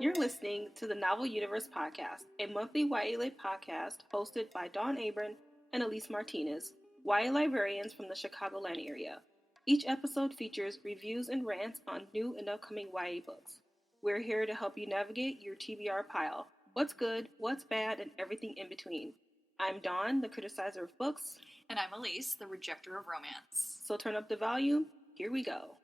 You're listening to the Novel Universe Podcast, a monthly YA podcast hosted by Dawn Abram and Elise Martinez, YA librarians from the Chicagoland area. Each episode features reviews and rants on new and upcoming YA books. We're here to help you navigate your TBR pile. What's good, what's bad, and everything in between. I'm Dawn, the criticizer of books. And I'm Elise, the rejecter of romance. So turn up the volume. Here we go.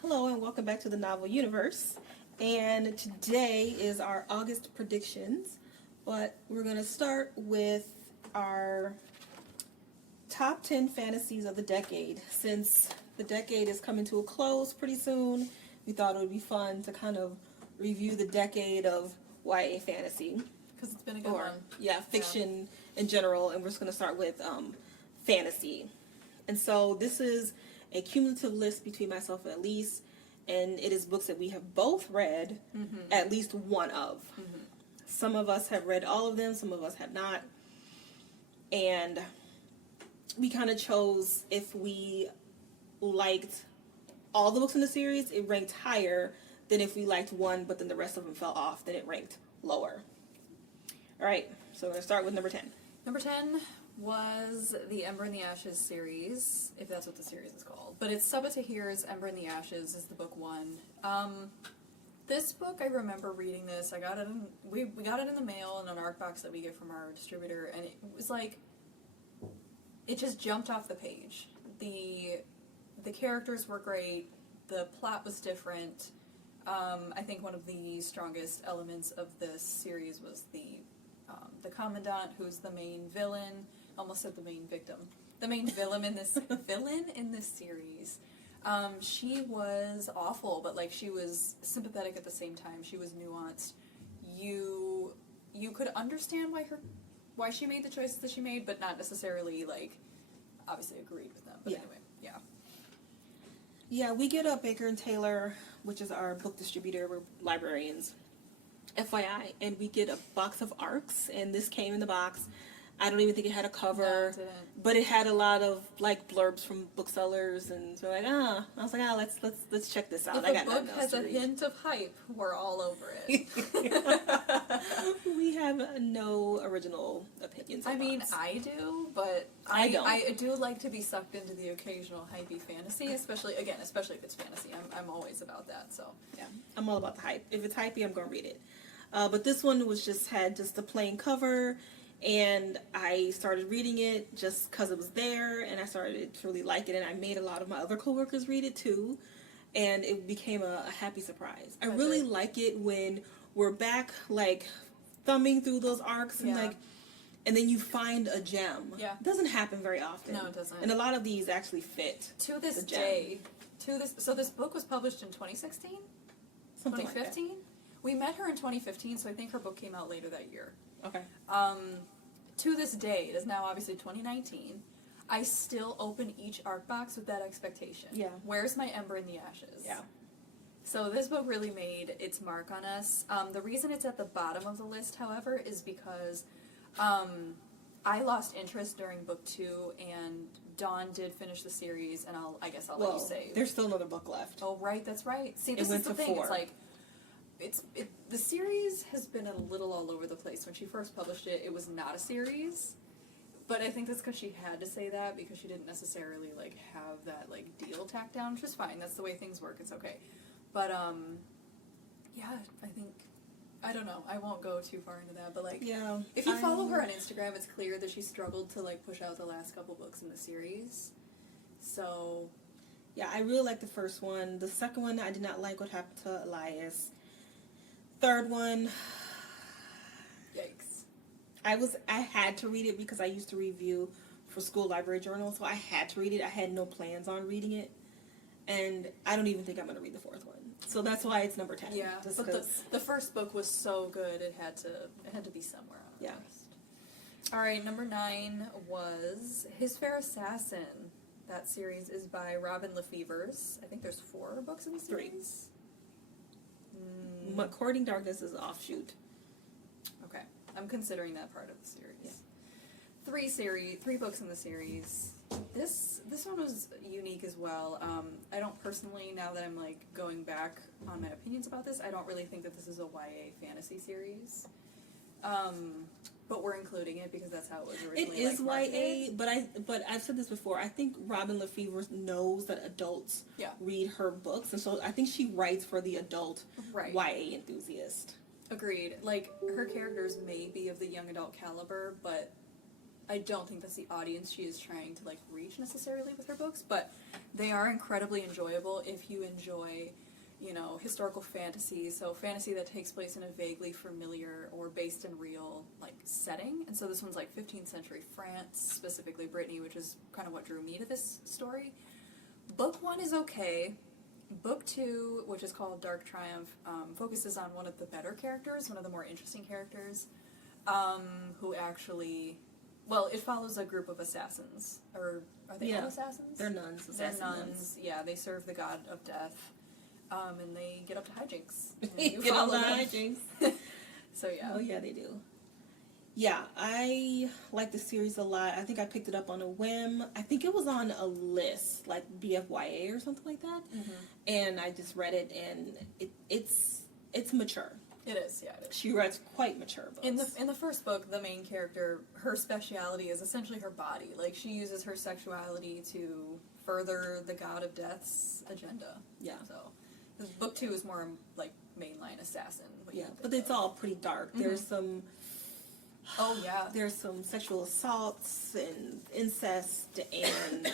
Hello and welcome back to the Novel Universe. And today is our August predictions. But we're going to start with our top 10 fantasies of the decade. Since the decade is coming to a close pretty soon, we thought it would be fun to kind of review the decade of YA fantasy. Because it's been a good one. Yeah, fiction in general. And we're just going to start with fantasy. And so this is a cumulative list between myself and Elise. And it is books that we have both read at least one of. Some of us have read all of them, some of us have not. And we kind of chose, if we liked all the books in the series, it ranked higher than if we liked one, but then the rest of them fell off, then it ranked lower. All right, so we're going to start with number 10. Number 10 was the Ember in the Ashes series, if that's what the series is called. But it's Sabaa Tahir's Ember in the Ashes is the book one. This book, I remember reading this. I got it in, we got it in the mail in an art box that we get from our distributor, and it was like, it just jumped off the page. The characters were great. The plot was different. I think one of the strongest elements of this series was the commandant, who's the main villain. Almost said the main victim. The main villain in this series. She was awful, but like she was sympathetic at the same time. She was nuanced. You could understand why she made the choices that she made, but not necessarily like obviously agreed with them. But anyway, yeah. Yeah, we get a Baker and Taylor, which is our book distributor. We're librarians, FYI, and we get a box of ARCs, and this came in the box. I don't even think it had a cover, No, it didn't. But it had a lot of like blurbs from booksellers, and so we're like, I was like, let's check this out. If a book has a hint of hype, we're all over it. We have no original opinions. I mean, I do, but I don't. I do like to be sucked into the occasional hypey fantasy, especially if it's fantasy. I'm always about that. So yeah, I'm all about the hype. If it's hypey, I'm gonna read it. But this one had just a plain cover. And I started reading it just because it was there, and I started to really like it, and I made a lot of my other coworkers read it too, and it became a happy surprise. I really like it when we're back, like, thumbing through those arcs, and and then you find a gem. Yeah. It doesn't happen very often. No, it doesn't. And a lot of these actually fit. To this day, so this book was published in 2016? Something 2015? like that. We met her in 2015, so I think her book came out later that year. Okay. To this day, it is now obviously 2019, I still open each art box with that expectation. Yeah. Where's my Ember in the Ashes? Yeah. So this book really made its mark on us. The reason it's at the bottom of the list, however, is because I lost interest during book 2, and Dawn did finish the series, and I guess I'll let you say. There's still another book left. Oh, right, that's right. See, this is the thing. 4. It's like, the series has been a little all over the place. When she first published it, it was not a series, but I think that's because she had to say that because she didn't necessarily like have that like deal tacked down, which is fine. That's the way things work. It's okay. But yeah, I don't know. I won't go too far into that, but like, if you follow her on Instagram, it's clear that she struggled to like push out the last couple books in the series. So, yeah, I really liked the first one. The second one, I did not like what happened to Elias. Third one, yikes. I had to read it because I used to review for school library journal, so I had to read it. I had no plans on reading it, and I don't even think I'm going to read the fourth one. So that's why it's number 10. Yeah, but the first book was so good, it had to be somewhere on the list. All right, number 9 was His Fair Assassin. That series is by Robin Lefevers. I think there's 4 books in the series. 3. Courting Darkness is an offshoot. Okay. I'm considering that part of the series. Yeah. 3 books in the series. This one was unique as well. I don't personally, now that I'm like going back on my opinions about this, I don't really think that this is a YA fantasy series. But we're including it because that's how it was originally. It is marketed. YA, but I've said this before. I think Robin Lefevre knows that adults read her books, and so I think she writes for the adult YA enthusiast. Agreed. Like, her characters may be of the young adult caliber, but I don't think that's the audience she is trying to, like, reach necessarily with her books, but they are incredibly enjoyable if you enjoy, you know, historical fantasy, so fantasy that takes place in a vaguely familiar or based in real, like, setting. And so this one's, like, 15th century France, specifically Brittany, which is kind of what drew me to this story. Book 1 is okay. Book 2, which is called Dark Triumph, focuses on one of the better characters, one of the more interesting characters, who actually... Well, it follows a group of assassins. Or are they all assassins? They're nuns. They're nuns. Yeah, they serve the god of death. And they get up to hijinks. Get up to hijinks. So, yeah. Oh, yeah, they do. Yeah, I like the series a lot. I think I picked it up on a whim. I think it was on a list, like BFYA or something like that. Mm-hmm. And I just read it, and it's mature. It is, yeah. It is. She writes quite mature books. In the first book, the main character, her speciality is essentially her body. Like, she uses her sexuality to further the god of death's agenda. Yeah. So, book 2 is more like mainline assassin. But it's all pretty dark. Mm-hmm. There's some... Oh, yeah. There's some sexual assaults and incest, and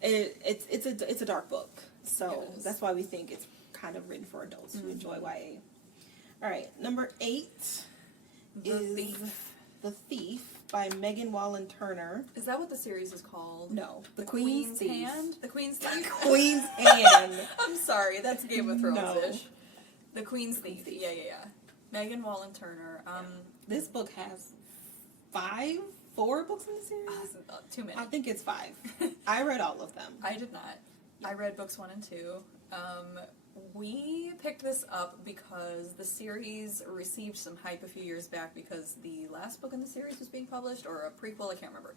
it's a dark book. So that's why we think it's kind of written for adults who enjoy YA. All right, number 8 is The Thief by Megan Wallen Turner. Is that what the series is called? No, The Queen's Thief. Hand? The Queen's Thief? The Queen's Hand. I'm sorry, that's Game of Thrones-ish. The Queen's Thief. Yeah. Megan Wallen Turner. This book has 4 books in the series? Too many. I think it's 5. I read all of them. I did not. I read books 1 and 2. We picked this up because the series received some hype a few years back because the last book in the series was being published, or a prequel, I can't remember.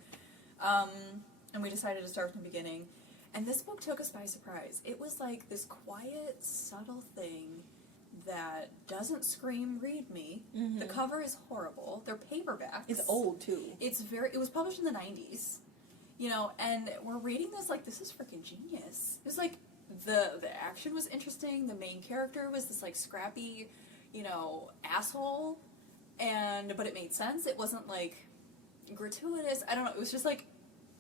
And we decided to start from the beginning. And this book took us by surprise. It was like this quiet, subtle thing that doesn't scream read me. Mm-hmm. The cover is horrible. They're paperbacks. It's old too. It was published in the 90s. You know, and we're reading this like, this is freaking genius. It was like, the action was interesting. The main character was this like scrappy, you know, asshole, but it made sense. It wasn't like gratuitous. I don't know. It was just like,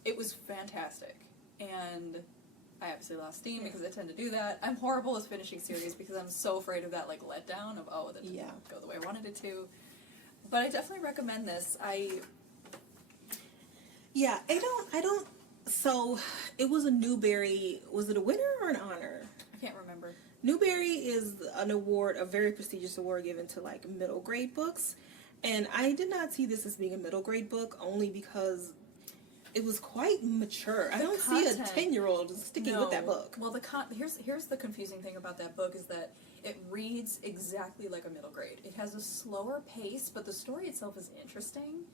it was fantastic. And I obviously lost steam because I tend to do that. I'm horrible at finishing series because I'm so afraid of that like letdown of, that didn't go the way I wanted it to. But I definitely recommend this. I don't. So, it was a Newbery. Was it a winner or an honor? I can't remember. Newbery is an award, a very prestigious award given to like middle grade books, and I did not see this as being a middle grade book only because it was quite mature. I don't see a 10-year-old sticking with that book. Well, here's the confusing thing about that book is that it reads exactly like a middle grade. It has a slower pace, but the story itself is interesting.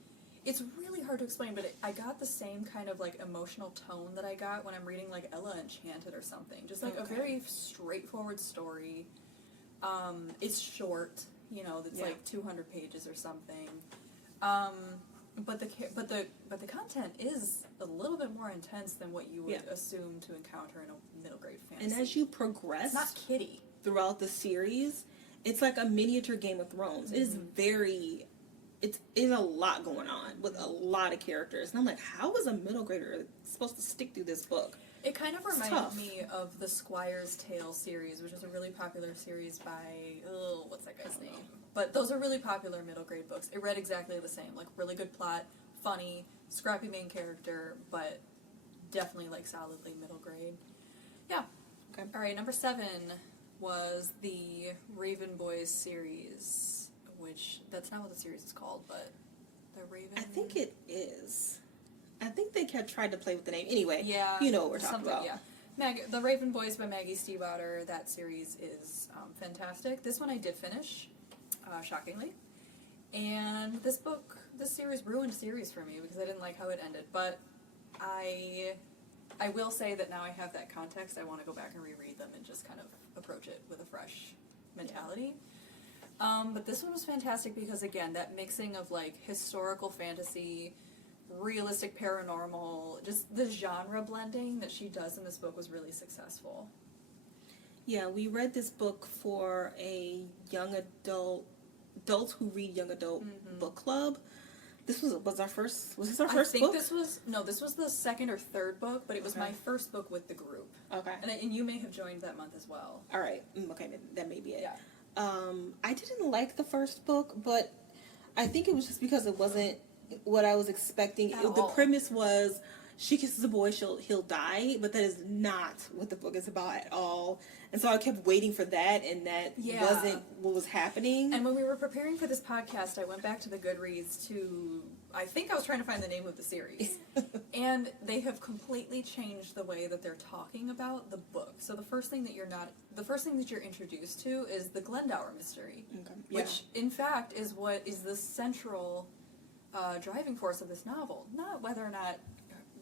It's really hard to explain, but I got the same kind of, like, emotional tone that I got when I'm reading, like, Ella Enchanted or something. Just, like, a very straightforward story. It's short, you know, it's, like, 200 pages or something. But the content is a little bit more intense than what you would assume to encounter in a middle grade fantasy. And as you progress... It's not kiddie. Throughout the series, it's like a miniature Game of Thrones. Mm-hmm. It is very... It's a lot going on with a lot of characters. And I'm like, how is a middle grader supposed to stick through this book? It kind of reminded me of the Squire's Tale series, which is a really popular series by, what's that guy's name? But those are really popular middle grade books. It read exactly the same. Like, really good plot, funny, scrappy main character, but definitely, like, solidly middle grade. Yeah. Okay. All right, number 7 was the Raven Boys series. Which, that's not what the series is called, but the Raven... I think it is. I think they tried to play with the name. Anyway, you know what we're talking about. Yeah. The Raven Boys by Maggie Stiefvater, that series is fantastic. This one I did finish, shockingly. And this series ruined series for me because I didn't like how it ended. But I I will say that now I have that context, I want to go back and reread them and just kind of approach it with a fresh mentality. But this one was fantastic because, again, that mixing of, like, historical fantasy, realistic paranormal, just the genre blending that she does in this book was really successful. Yeah, we read this book for a young adults who read young adult book club. This was our first. Was this our first book? This was the second or third book, but it was my first book with the group. Okay. And you may have joined that month as well. All right. Okay, that may be it. Yeah. I didn't like the first book, but I think it was just because it wasn't what I was expecting. The premise was she kisses a boy, he'll die, but that is not what the book is about at all. And so I kept waiting for that, and that wasn't what was happening. And when we were preparing for this podcast, I went back to the Goodreads I think I was trying to find the name of the series. And they have completely changed the way that they're talking about the book. So the first thing that you're introduced to is the Glendower mystery, which in fact is what is the central driving force of this novel. Not whether or not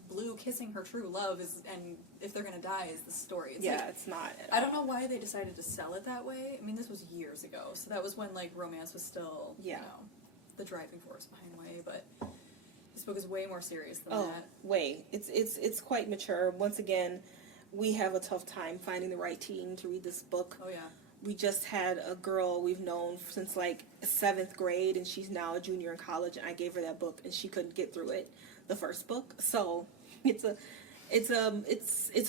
Blue kissing her true love and if they're gonna die is the story. It's not. I don't know why they decided to sell it that way. I mean, this was years ago, so that was when like romance was still, the driving force behind YA. But this book is way more serious than that. Way. It's quite mature. Once again, we have a tough time finding the right teen to read this book. Oh yeah. We just had a girl we've known since like 7th grade, and she's now a junior in college. And I gave her that book, and she couldn't get through it, the first book. So it's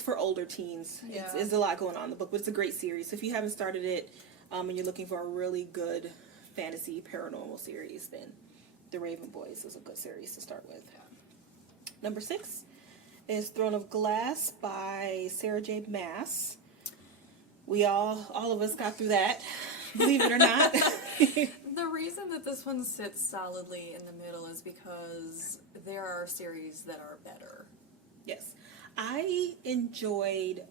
for older teens. Yeah. It's a lot going on in the book, but it's a great series. So if you haven't started it, and you're looking for a really good fantasy paranormal series, then The Raven Boys is a good series to start with. Yeah. Number 6 is Throne of Glass by Sarah J. Maas. We all of us got through that, believe it or not. The reason that this one sits solidly in the middle is because there are series that are better. Yes. I enjoyed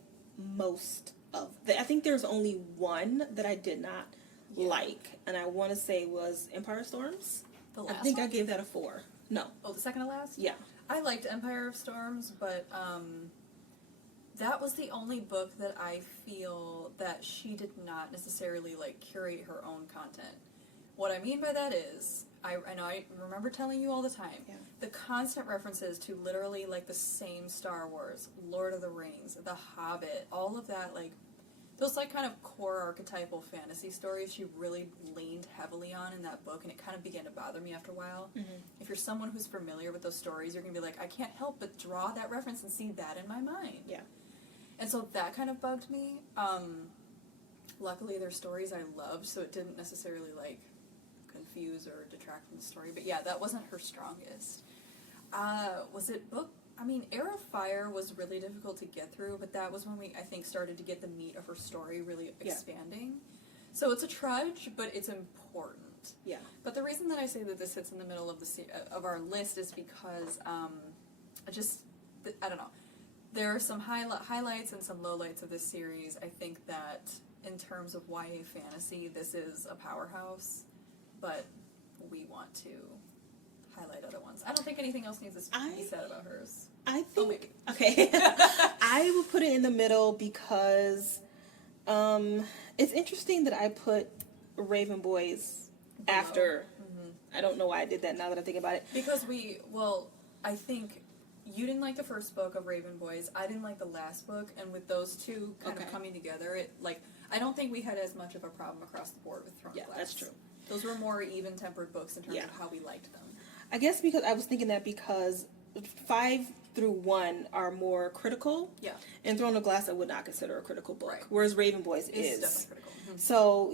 most of I think there's only one that I did not like, and I want to say was Empire of Storms. The last I think one? I gave that a 4. No. Oh, the second to last? Yeah. I liked Empire of Storms, but that was the only book that I feel that she did not necessarily like curate her own content. What I mean by that is, I remember telling you all the time, the constant references to literally like the same Star Wars, Lord of the Rings, The Hobbit, all of that, like those like kind of core archetypal fantasy stories she really leaned heavily on in that book, and it kind of began to bother me after a while. Mm-hmm. If you're someone who's familiar with those stories, you're going to be like, I can't help but draw that reference and see that in my mind. Yeah. And so that kind of bugged me. Luckily, they're stories I loved, so it didn't necessarily like confuse or detract from the story. But yeah, that wasn't her strongest. Was it book? I mean, Air of Fire was really difficult to get through, but that was when we, I think, started to get the meat of her story really expanding. So it's a trudge, but it's important. Yeah. But the reason that I say that this sits in the middle of of our list is because I don't know. There are some highlights and some lowlights of this series. I think that in terms of YA fantasy, this is a powerhouse, but we want to highlight other ones. I don't think anything else needs to be said about hers. I think, okay, I will put it in the middle because it's interesting that I put Raven Boys after. Mm-hmm. I don't know why I did that now that I think about it. Because I think you didn't like the first book of Raven Boys. I didn't like the last book, and with those two kind of coming together, I don't think we had as much of a problem across the board with Throne of Glass. Yeah, that's true. Those were more even-tempered books in terms of how we liked them. I guess because I was thinking that because 5 through 1 are more critical. Yeah. And Throne of Glass I would not consider a critical book. Right. Whereas Raven Boys is. Definitely critical. Mm-hmm. So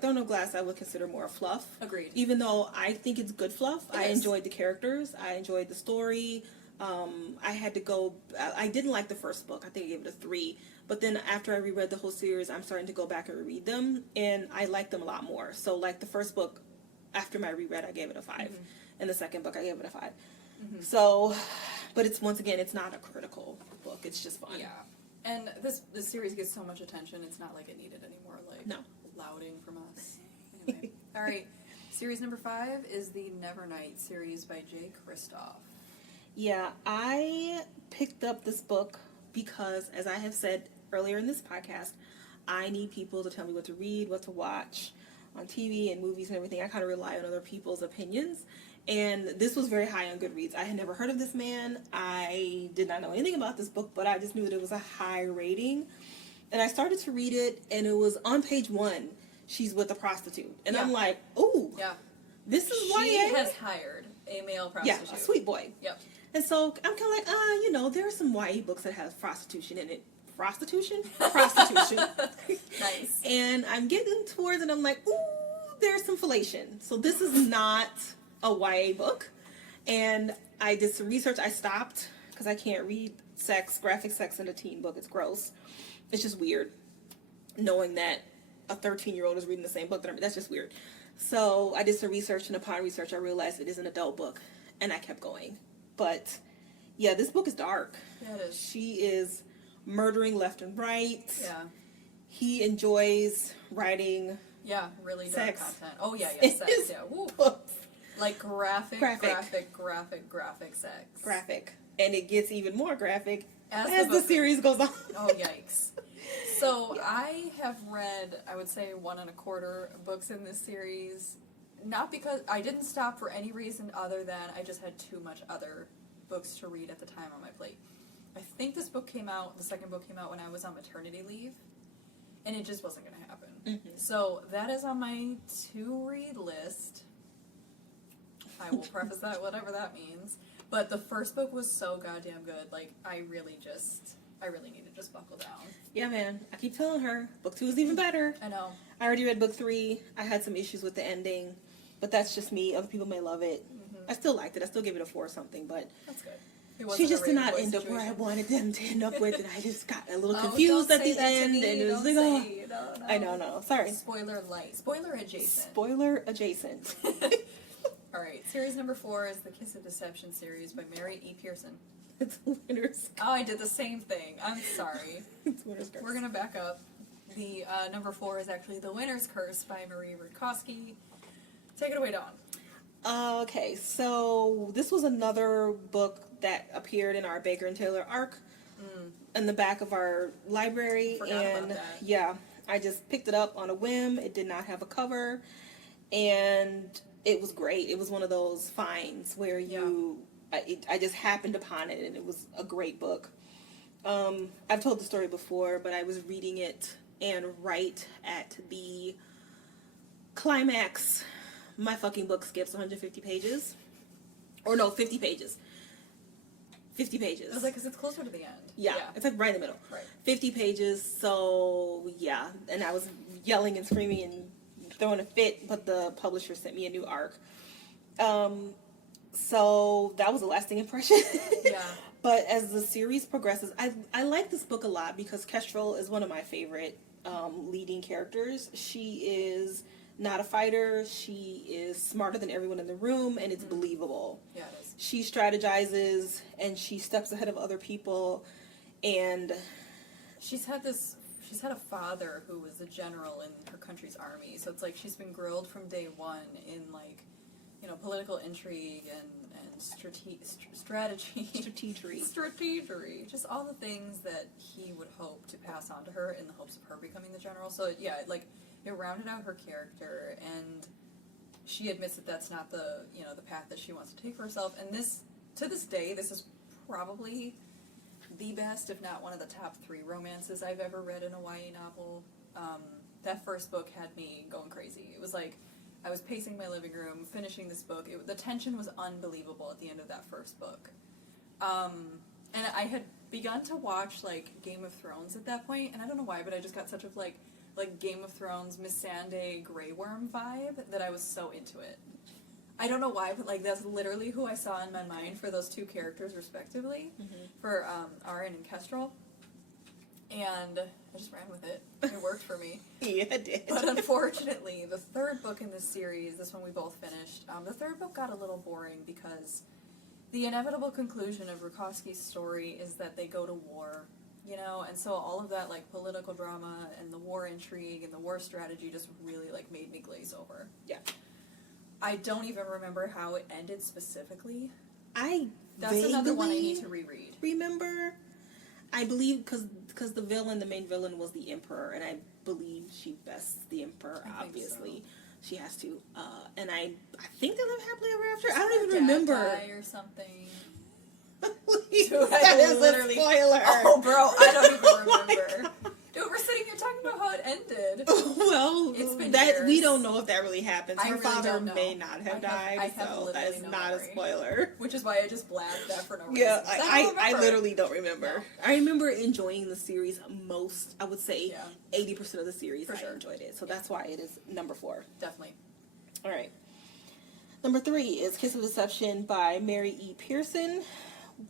Throne of Glass I would consider more fluff. Agreed. Even though I think it's good fluff. I enjoyed the characters. I enjoyed the story. I didn't like the first book. I think I gave it a 3. But then after I reread the whole series, I'm starting to go back and reread them, and I like them a lot more. So like the first book, after my reread, I gave it a 5. Mm-hmm. And the second book, I gave it a 5. Mm-hmm. So, but it's, once again, it's not a critical book. It's just fun. Yeah. And this series gets so much attention, it's not like it needed any more, lauding from us. Anyway. All right. Series number 5 is the Nevernight series by Jay Kristoff. Yeah, I picked up this book because, as I have said earlier in this podcast, I need people to tell me what to read, what to watch on TV and movies and everything. I kind of rely on other people's opinions. And this was very high on Goodreads. I had never heard of this man. I did not know anything about this book, but I just knew that it was a high rating. And I started to read it, and it was on page 1. She's with a prostitute. And Yeah. I'm like, ooh, Yeah. this is She YA? has hired a male Yeah, prostitute. a sweet boy. Yep. And so I'm kind of like, there are some YA books that have prostitution in it. Prostitution? Prostitution. Nice. And I'm getting towards it, I'm like, ooh, there's some fellation. So this is not a YA book. And I did some research. I stopped because I can't read graphic sex in a teen book. It's gross. It's just weird knowing that a 13-year-old is reading the same book. That's just weird. So I did some research, and upon research, I realized it is an adult book, and I kept going. But yeah, this book is dark. Yeah, it is. She is murdering left and right. Yeah. He enjoys writing Yeah, really dark Sex. content. Oh, yeah, in sex, his yeah. Woo. books. Like graphic sex. Graphic. And it gets even more graphic As as the the book- series goes on. Oh, yikes. So Yeah. I have read, I would say, 1 1/4 books in this series. Not because I didn't stop for any reason other than I just had too much other books to read at the time on my plate. I think the second book came out when I was on maternity leave, and it just wasn't going to happen. Mhm. So that is on my to-read list. I will preface that, whatever that means. But the first book was so goddamn good. Like, I really need to just buckle down. Yeah, man. I keep telling her, book 2 is even better. I know. I already read book 3. I had some issues with the ending, but that's just me. Other people may love it. I still liked it. I still give it a 4 or something, but That's good. she just did not end up where I wanted them to end up with, and I just got a little confused don't at say the that to end, me. and it was Don't like, oh. say it. No. I know, no. Sorry. Spoiler light. Spoiler adjacent. Spoiler adjacent. Alright, series number 4 is the Kiss of Deception series by Mary E. Pearson. It's Winter's Oh, I did the same thing. I'm sorry. It's Winter's Curse. We're gonna back up. The number 4 is actually The Winter's Curse by Marie Rudkowski. Take it away, Dawn. Okay, so this was another book that appeared in our Baker and Taylor arc in the back of our library. Forgot about And that. yeah, I just picked it up on a whim. It did not have a cover, and it was great. It was one of those finds where I just happened upon it, and it was a great book. I've told the story before, but I was reading it, and right at the climax, my fucking book skips 150 pages. Or no, 50 pages. 50 pages. I was like, because it's closer to the end. Yeah, it's like right in the middle. Right. 50 pages, so yeah. And I was yelling and screaming and throwing a fit, but the publisher sent me a new arc. So that was a lasting impression. Yeah. But as the series progresses, I like this book a lot because Kestrel is one of my favorite leading characters. She is not a fighter. She is smarter than everyone in the room, and it's believable. Yeah, it is. She strategizes, and she steps ahead of other people, and She's had a father who was a general in her country's army, so it's like she's been grilled from day one in, like, you know, political intrigue and strategy. strategery. Just all the things that he would hope to pass on to her in the hopes of her becoming the general. So, yeah, like, it rounded out her character, and she admits that that's not the, you know, the path that she wants to take for herself. And to this day, this is probably the best, if not one of the top 3 romances I've ever read in a YA novel. That first book had me going crazy. It was like I was pacing my living room, finishing this book. The tension was unbelievable at the end of that first book. And I had begun to watch, like, Game of Thrones at that point, and I don't know why, but I just got such a, like Game of Thrones, Missandei, Grey Worm vibe that I was so into it. I don't know why, but, like, that's literally who I saw in my mind for those 2 characters, respectively, for Arin and Kestrel. And I just ran with it. It worked for me. Yeah, it did. But unfortunately, the 3rd book in this series, this one we both finished, the 3rd book got a little boring because the inevitable conclusion of Rudkowski's story is that they go to war, you know, and so all of that, like, political drama and the war intrigue and the war strategy just really, like, made me glaze over. Yeah. I don't even remember how it ended specifically. I That's another one I need to reread. remember. I believe because the main villain was the Emperor, and I believe she bests the Emperor. Obviously, she has to. And I think they live happily ever after. I don't even remember. Or something. Dude, that is literally a spoiler. Oh, bro, I don't even remember. Dude, we're sitting here talking about how it ended. Well, it's been that years. We don't know if that really happens. Her really father may not have died, so that is not a spoiler. Which is why I just blabbed that for no reason. Yeah, I literally don't remember. No. I remember enjoying the series most. I would say 80% of the series I enjoyed it. So that's why it is number 4. Definitely. All right. Number 3 is Kiss of Deception by Mary E. Pearson.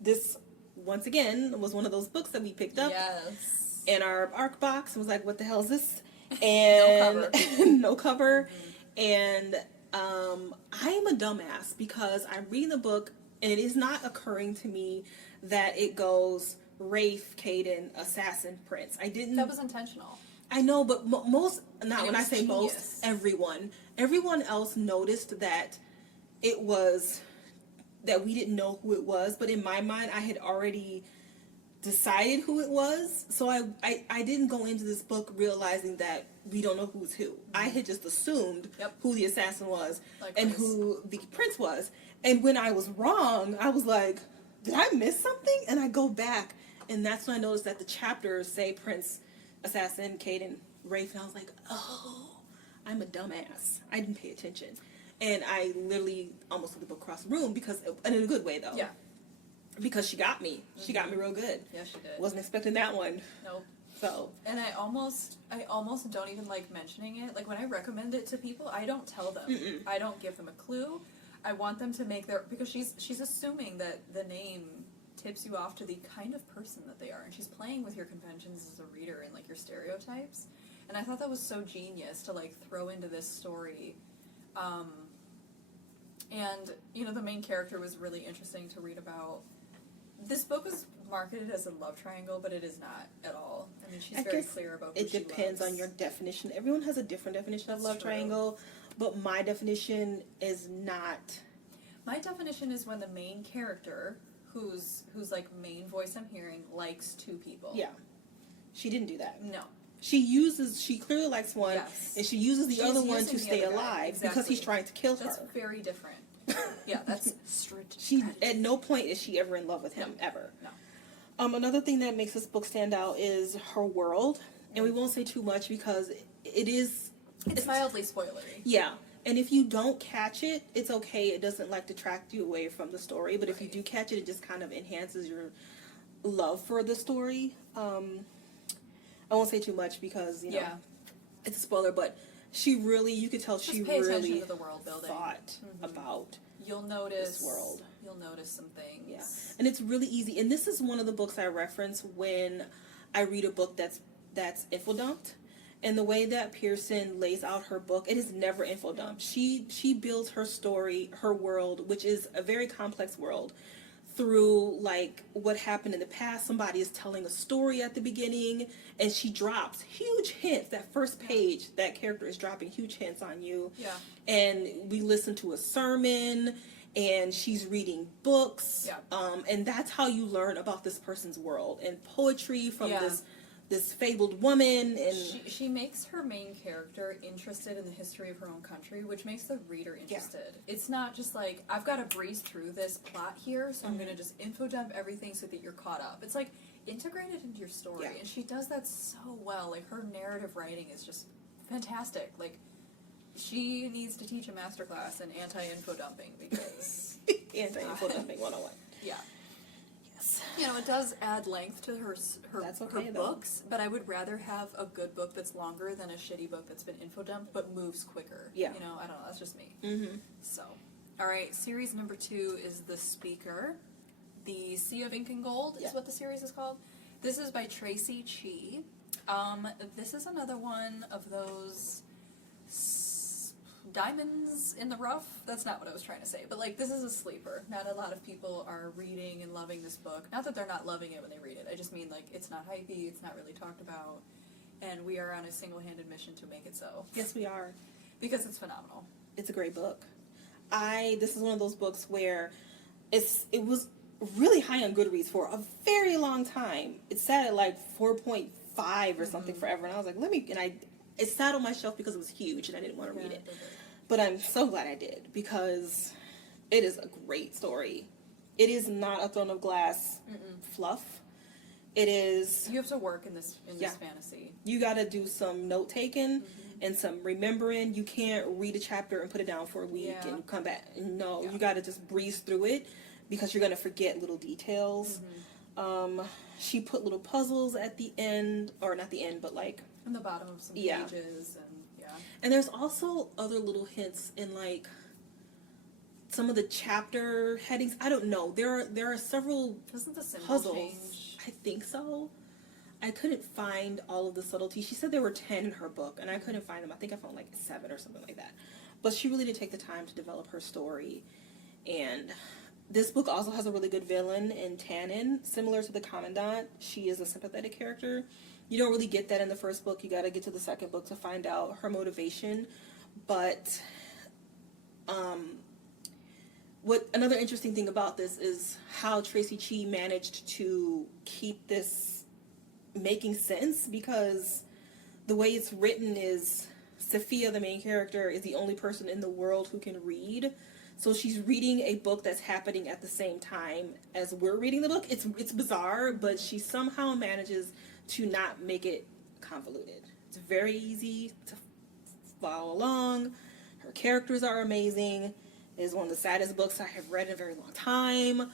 This, once again, was one of those books that we picked up. Yes. In our ARC box, and was like, what the hell is this? And no cover. And I'm a dumbass because I'm reading the book and it is not occurring to me that it goes Rafe, Caden, Assassin, Prince. I didn't. That was intentional. I know, but most, not when I say most, everyone else noticed that it was, that we didn't know who it was, but in my mind I had already decided who it was, so I didn't go into this book realizing that we don't know who's who. I had just assumed who the assassin was and who the prince was. And when I was wrong, I was like, did I miss something? And I go back, and that's when I noticed that the chapters say Prince, Assassin, Caden, Rafe, and I was like, oh, I'm a dumbass. I didn't pay attention. And I literally almost threw the book across the room because, and in a good way though. Yeah. Because she got me. She got me real good. Yeah, she did. Wasn't expecting that one. Nope. So. And I almost don't even like mentioning it. Like when I recommend it to people, I don't tell them. I don't give them a clue. I want them to make because she's assuming that the name tips you off to the kind of person that they are, and she's playing with your conventions as a reader and like your stereotypes. And I thought that was so genius to like throw into this story. And you know, the main character was really interesting to read about. This book was marketed as a love triangle, but it is not at all. I mean, she's very clear about who she loves. It depends on your definition. Everyone has a different definition of love triangle, but my definition is not. My definition is when the main character, who's like main voice I'm hearing, likes 2 people. Yeah. She didn't do that. No. She clearly likes one, and she uses the other one to stay alive because he's trying to kill her. That's very different. Yeah, that's strict. At no point is she ever in love with him, ever. No. Another thing that makes this book stand out is her world, and we won't say too much because it's mildly spoilery. Yeah, and if you don't catch it, it's okay. It doesn't like detract you away from the story, but if you do catch it, it just kind of enhances your love for the story. I won't say too much because you know it's a spoiler, but you could tell she really to the world building. Thought about you'll notice this world. You'll notice some things. Yeah, and it's really easy. And this is one of the books I reference when I read a book that's info dumped. And the way that Pearson lays out her book, it is never info dumped. She builds her story, her world, which is a very complex world, through like what happened in the past. Somebody is telling a story at the beginning, and she drops huge hints. That first page, that character is dropping huge hints on you. Yeah. And we listen to a sermon, and she's reading books. Yeah. And that's how you learn about this person's world, and poetry from this fabled woman. And she makes her main character interested in the history of her own country, which makes the reader interested. Yeah. It's not just like, I've got to breeze through this plot here, so I'm going to just info dump everything so that you're caught up. It's like, integrate it into your story, and she does that so well. Like, her narrative writing is just fantastic. Like, she needs to teach a masterclass in anti-info dumping, because... Anti-info dumping 101. Yeah. You know, it does add length to her books, but I would rather have a good book that's longer than a shitty book that's been info dumped but moves quicker. Yeah. You know, I don't know, that's just me. Mm-hmm. So, alright, series number 2 is The Speaker. The Sea of Ink and Gold is what the series is called. This is by Tracy Chee. This is another one of those diamonds in the rough. That's not what I was trying to say, but like, this is a sleeper. Not a lot of people are reading and loving this book. Not that they're not loving it when they read it. I just mean, like, it's not hypey, it's not really talked about, and we are on a single-handed mission to make it so. Yes, we are. Because it's phenomenal. It's a great book. This is one of those books where it was really high on Goodreads for a very long time. It sat at like 4.5 or something forever, and I was like, it sat on my shelf because it was huge, and I didn't want to read it. But I'm so glad I did, because it is a great story. It is not a Throne of Glass fluff. It is... You have to work in this fantasy. You got to do some note-taking and some remembering. You can't read a chapter and put it down for a week and come back. No, you got to just breeze through it, because you're going to forget little details. She put little puzzles at the end, or not the end, but like... in the bottom of some pages, and And there's also other little hints in like some of the chapter headings. I don't know. There are several doesn't the symbol puzzles. change? I think so. I couldn't find all of the subtleties. She said there were 10 in her book, and I couldn't find them. I think I found like 7 or something like that. But she really did take the time to develop her story. And this book also has a really good villain in Tannen, similar to the Commandant. She is a sympathetic character. You don't really get that in the first book. You got to get to the second book to find out her motivation. But what another interesting thing about this is how Tracy Chee managed to keep this making sense, because the way it's written is Sophia, the main character, is the only person in the world who can read. So she's reading a book that's happening at the same time as we're reading the book. It's bizarre, but she somehow manages to not make it convoluted. It's very easy to follow along. Her characters are amazing. It is one of the saddest books I have read in a very long time.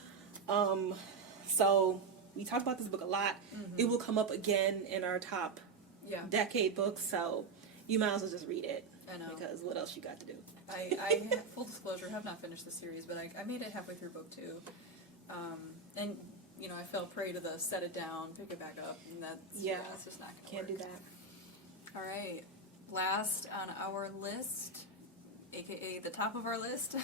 So we talked about this book a lot. It will come up again in our top decade books, so you might as well just read it. I know. Because what else you got to do? I full disclosure, have not finished the series, but I made it halfway through book 2. And, you know, I fell prey to the set it down, pick it back up, and that's just not going to work. Can't do that. All right. Last on our list, aka the top of our list,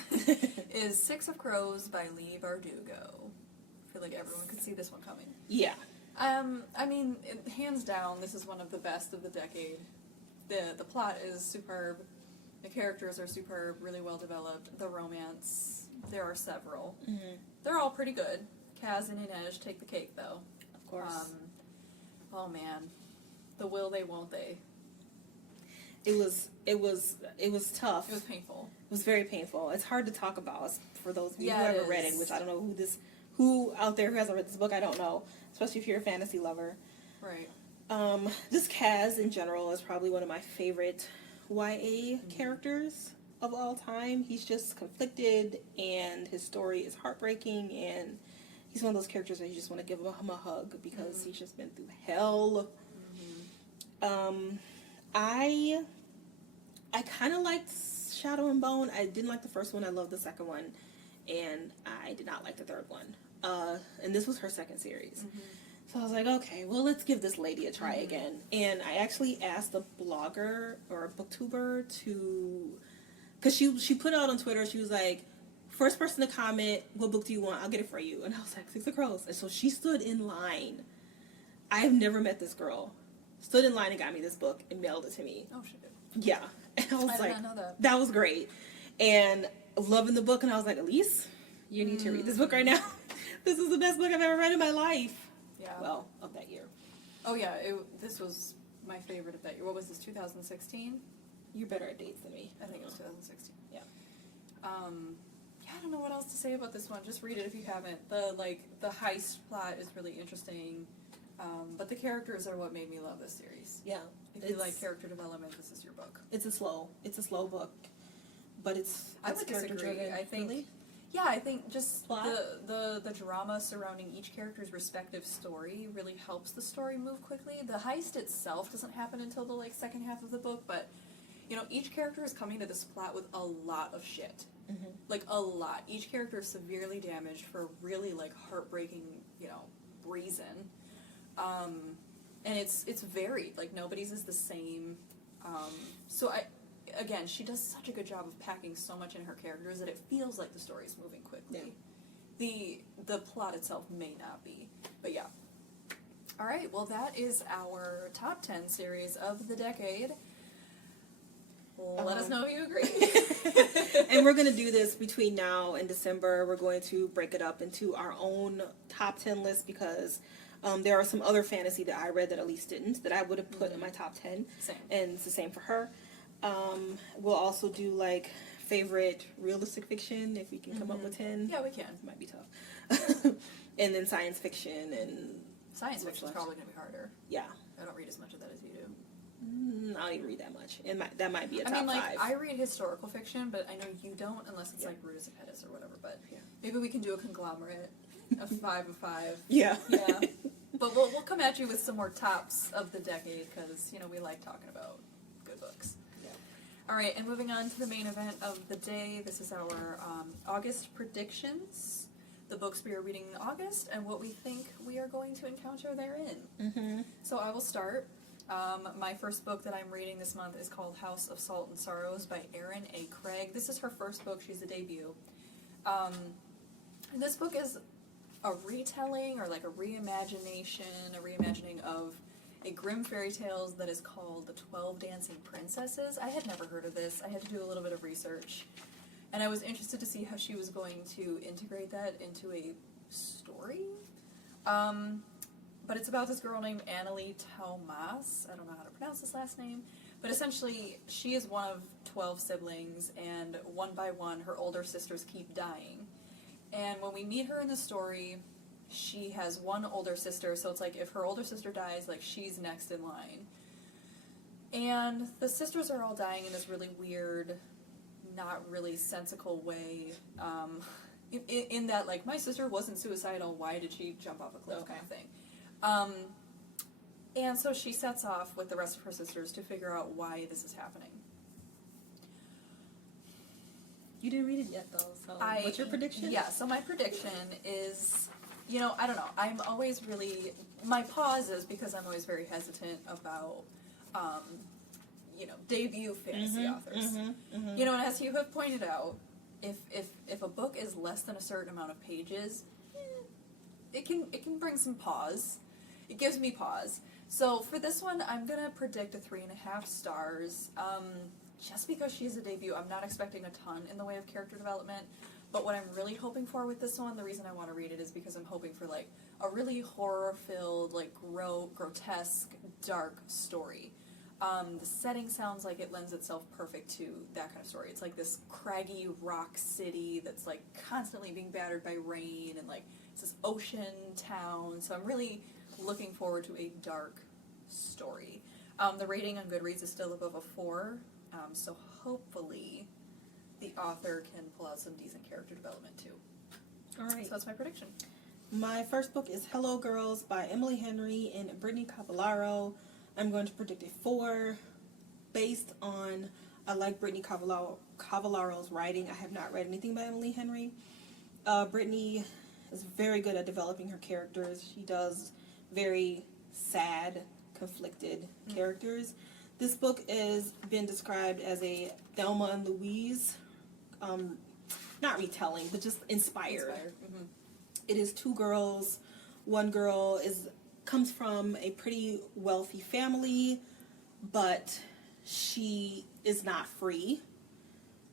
is Six of Crows by Leigh Bardugo. I feel like everyone could see this one coming. Yeah. I mean, hands down, this is one of the best of the decade. The plot is superb. The characters are superb, really well developed. The romance, there are several. They're all pretty good. Kaz and Inej take the cake, though. Of course. Oh man, the will they, won't they? It was tough. It was painful. It was very painful. It's hard to talk about for those of you who it haven't read it, is. which I don't know who out there who hasn't read this book, I don't know. Especially if you're a fantasy lover. Right. Just Kaz in general is probably one of my favorite YA characters of all time. He's just conflicted, and his story is heartbreaking, and he's one of those characters that you just want to give him a hug, because he's just been through hell. I kind of liked Shadow and Bone. I didn't like the first one. I loved the second one, and I did not like the third one. And this was her second series. So I was like, okay, well, let's give this lady a try again. And I actually asked a blogger or a booktuber to, because she put out on Twitter, she was like, first person to comment, what book do you want? I'll get it for you. And I was like, Six of Crows. And so she stood in line. I have never met this girl. Stood in line and got me this book and mailed it to me. Oh, shit. Yeah. And I was I like, did not know that. That was great. And loving the book, and I was like, Elise, you need to read this book right now. This is the best book I've ever read in my life. Yeah. Well, of that year. Oh yeah, this was my favorite of that year. What was this, 2016? You're better at dates than me. I think it was 2016. Yeah. Yeah, I don't know what else to say about this one. Just read it if you haven't. The heist plot is really interesting. But the characters are what made me love this series. Yeah. If you like character development, this is your book. It's a slow book, but I would disagree. character-driven. I think, Really? yeah, I think just Plot? the drama surrounding each character's respective story really helps the story move quickly. The heist itself doesn't happen until the second half of the book, but you know, each character is coming to this plot with a lot of shit. Like a lot. Each character is severely damaged for a really heartbreaking, reason. And it's varied. Like nobody's is the same. So again, she does such a good job of packing so much in her characters that it feels like the story's moving quickly. Yeah. The plot itself may not be, but yeah. All right, well that is our top 10 series of the decade. Let us know if you agree. And we're going to do this between now and December. We're going to break it up into our own top 10 list because there are some other fantasy that I read that Elise didn't, that I would have put in my top 10. Same. And it's the same for her. We'll also do like favorite realistic fiction if we can come up with 10. Yeah, we can. It might be tough. And then science fiction and Science fiction is probably going to be harder. yeah. I don't read as much of that as you do. I don't even read that much. That might be a top I mean, like, 5. I read historical fiction, but I know you don't unless it's like Brutus and Pettis or whatever. But maybe we can do a conglomerate of 5 of 5. Yeah. Yeah. But we'll come at you with some more tops of the decade because, you know, we like talking about good books. Yeah. All right, and moving on to the main event of the day. This is our August predictions. The books we are reading in August and what we think we are going to encounter therein. Mm-hmm. So I will start. My first book that I'm reading this month is called House of Salt and Sorrows by Erin A. Craig. This is her first book. She's a debut. And this book is a retelling or like a reimagining of a Grimm fairy tales that is called The 12 Dancing Princesses. I had never heard of this. I had to do a little bit of research. And I was interested to see how she was going to integrate that into a story. But it's about this girl named Annalie Taumas. I don't know how to pronounce this last name. But essentially, she is one of 12 siblings, and one by one, her older sisters keep dying. And when we meet her in the story, she has one older sister, so it's like if her older sister dies, like she's next in line. And the sisters are all dying in this really weird, not really sensical way. In that, like, my sister wasn't suicidal, why did she jump off a cliff kind of thing. And so she sets off with the rest of her sisters to figure out why this is happening. You didn't read it yet, though, so what's your prediction? Yeah, so my prediction is, you know, I don't know, I'm always really, my pause is because I'm always very hesitant about, you know, debut fantasy authors. You know, and as you have pointed out, if a book is less than a certain amount of pages, it can bring some pause. It gives me pause. So for this one, I'm gonna predict a 3.5 stars. Just because she's a debut, I'm not expecting a ton in the way of character development. But what I'm really hoping for with this one, the reason I want to read it is because I'm hoping for like a really horror-filled, like grotesque, dark story. The setting sounds like it lends itself perfect to that kind of story. It's like this craggy rock city that's like constantly being battered by rain, and like it's this ocean town. So I'm really looking forward to a dark story. The rating on Goodreads is still above a 4, so hopefully the author can pull out some decent character development too. All right. So that's my prediction. My first book is Hello Girls by Emily Henry and Brittany Cavallaro. I'm going to predict a 4 based on, I like Brittany Cavallaro's writing. I have not read anything by Emily Henry. Brittany is very good at developing her characters. She does very sad, conflicted characters. This book is been described as a Thelma and Louise, not retelling, but just inspired. It is 2 girls. One girl comes from a pretty wealthy family, but she is not free.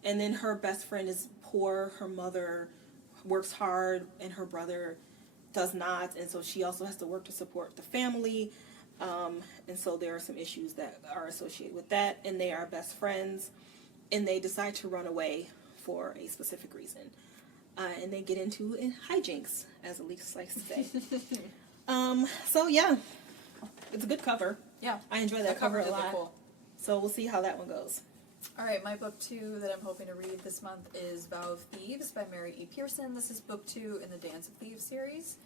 And then her best friend is poor. Her mother works hard, and her brother does not. And so she also has to work to support the family. And so there are some issues that are associated with that. And they are best friends. And they decide to run away for a specific reason. And they get into hijinks, as Elise likes to say. So yeah, it's a good cover. Yeah, I enjoy that cover a did look lot. cool. So we'll see how that one goes. All right, my book 2 that I'm hoping to read this month is Vow of Thieves by Mary E. Pearson. This is book 2 in the Dance of Thieves series.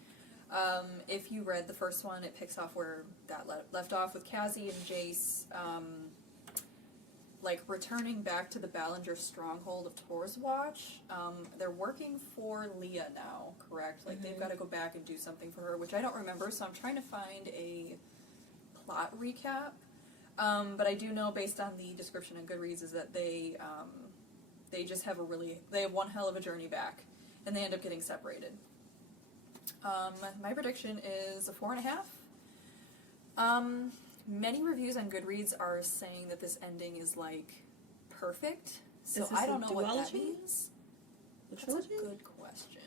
If you read the first one, it picks off where that left off with Cassie and Jace, like returning back to the Ballinger stronghold of Tor's Watch. They're working for Leah now, correct? Like they've got to go back and do something for her, which I don't remember, so I'm trying to find a plot recap. But I do know based on the description in Goodreads is that they just have they have one hell of a journey back, and they end up getting separated. My prediction is a 4.5. Many reviews on Goodreads are saying that this ending is like perfect, so Is this I a don't know what that duology? means. The That's trilogy? a good question.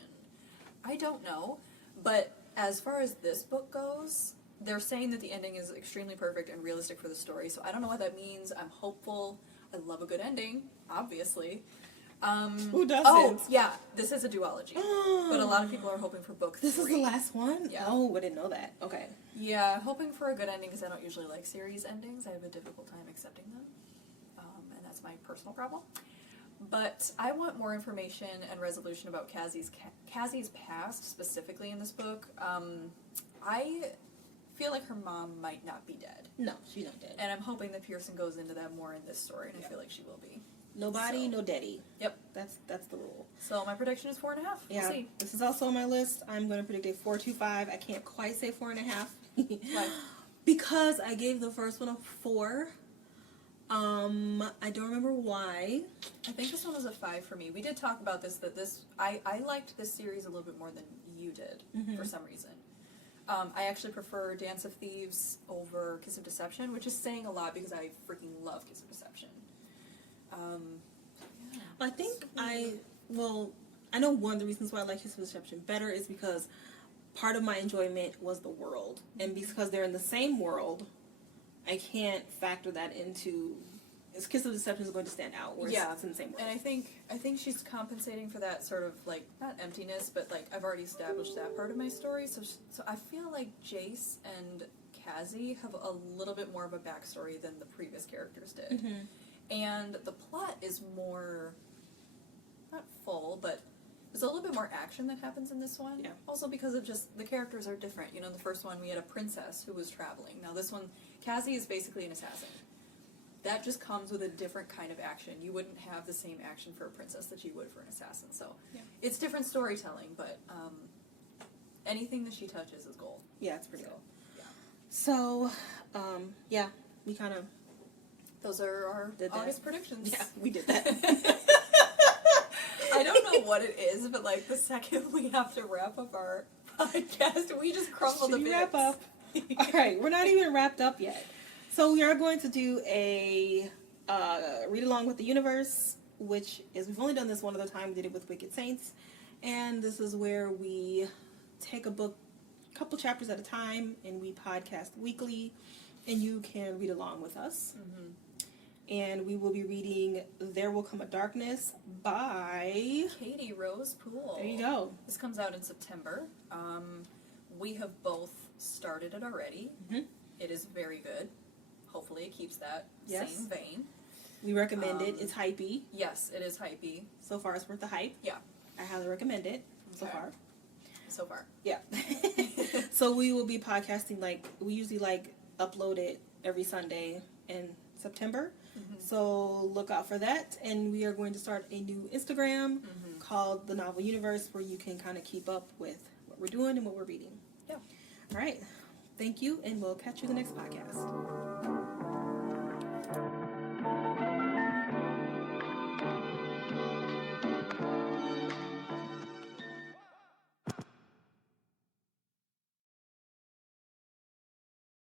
I don't know, but as far as this book goes, they're saying that the ending is extremely perfect and realistic for the story, so I don't know what that means. I'm hopeful. I love a good ending, obviously. Who doesn't? Oh, yeah, this is a duology. But a lot of people are hoping for book 3. This is the last one? Yeah. Oh, I didn't know that. Okay. Yeah, hoping for a good ending because I don't usually like series endings. I have a difficult time accepting them. And that's my personal problem. But I want more information and resolution about Cassie's past, specifically in this book. I feel like her mom might not be dead. No, she's not dead. And I'm hoping that Pearson goes into that more in this story, and I feel like she will be. Nobody, So. no daddy. Yep. That's the rule. So my prediction is 4.5. Yeah. We'll see. This is also on my list. I'm going to predict a 4.25. I can't quite say 4.5. Why? Because I gave the first one a 4. I don't remember why. I think this one was a 5 for me. We did talk about this, I liked this series a little bit more than you did, for some reason. I actually prefer Dance of Thieves over Kiss of Deception, which is saying a lot because I freaking love Kiss of Deception. Yeah. I think I know one of the reasons why I like Kiss of Deception better is because part of my enjoyment was the world. And because they're in the same world, I can't factor that into... Kiss of Deception is going to stand out, whereas it's in the same world. And I think she's compensating for that sort of, like, not emptiness, but, like, I've already established that part of my story, so I feel like Jace and Cassie have a little bit more of a backstory than the previous characters did. Mm-hmm. And the plot is more, not full, but there's a little bit more action that happens in this one. Yeah. Also because of just, the characters are different. You know, in the first one we had a princess who was traveling. Now this one, Cassie is basically an assassin. That just comes with a different kind of action. You wouldn't have the same action for a princess that you would for an assassin. So it's different storytelling, but anything that she touches is gold. Yeah, it's pretty cool. Yeah. So, we kind of... Those are our August predictions. Yeah, we did that. I don't know what it is, but like the second we have to wrap up our podcast, we just crumble the bits. Wrap up. All right, we're not even wrapped up yet. So we are going to do a read along with the universe, which is, we've only done this one other time. We did it with Wicked Saints, and this is where we take a book, a couple chapters at a time, and we podcast weekly, and you can read along with us. Mm-hmm. And we will be reading There Will Come a Darkness by Katy Rose Pool. There you go. This comes out in September. We have both started it already. Mm-hmm. It is very good. Hopefully it keeps that same vein. We recommend it. It's hypey. Yes, it is hypey. So far, it's worth the hype. Yeah. I highly recommend it. So Okay. far. So far. Yeah. So we will be podcasting, we usually upload it every Sunday in September. Mm-hmm. So look out for that. And we are going to start a new Instagram called The Novel Universe, where you can kind of keep up with what we're doing and what we're reading. Yeah. All right. Thank you, and we'll catch you in the next podcast.